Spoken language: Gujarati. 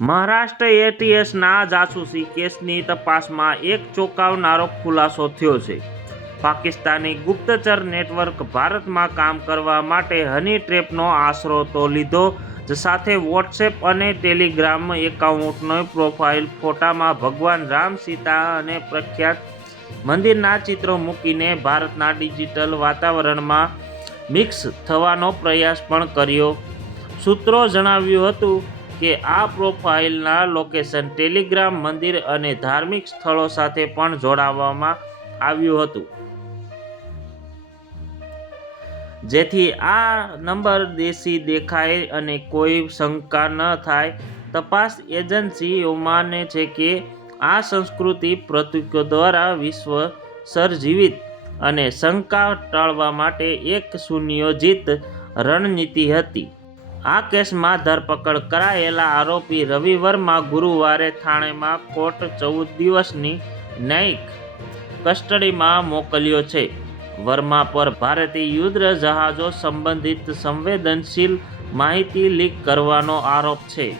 મહારાષ્ટ્ર એટીએસના જાસૂસી કેસની તપાસમાં એક ચોંકાવનારો ખુલાસો થયો છે. પાકિસ્તાની ગુપ્તચર નેટવર્ક ભારતમાં કામ કરવા માટે હની ટ્રેપનો આશરો તો લીધો, જ સાથે વોટ્સએપ અને ટેલિગ્રામ એકાઉન્ટનો પ્રોફાઇલ ફોટામાં ભગવાન રામ સીતા અને પ્રખ્યાત મંદિરના ચિત્રો મૂકીને ભારતના ડિજિટલ વાતાવરણમાં મિક્સ થવાનો પ્રયાસ પણ કર્યો. સૂત્રો જણાવ્યું હતું કે આ પ્રોફાઇલના લોકેશન ટેલિગ્રામ, મંદિર અને ધાર્મિક સ્થળો સાથે પણ જોડાવવામાં આવ્યું હતું. જેથી આ નંબર દેશી દેખાય અને કોઈ શંકા ન થાય. તપાસ એજન્સીઓ માને છે કે આ સંસ્કૃતિ પ્રતીકો દ્વારા વિશ્વ સર્જીવિત અને શંકા ટાળવા માટે એક સુનિયોજિત રણનીતિ હતી. આ કેસમાં ધરપકડ કરાયેલા આરોપી રવિ વર્મા ગુરુવારે થાણેમાં કોર્ટ ચૌદ દિવસની ન્યાયિક કસ્ટડીમાં મોકલ્યો છે. વર્મા પર ભારતીય યુદ્ધ જહાજો સંબંધિત સંવેદનશીલ માહિતી લીક કરવાનો આરોપ છે.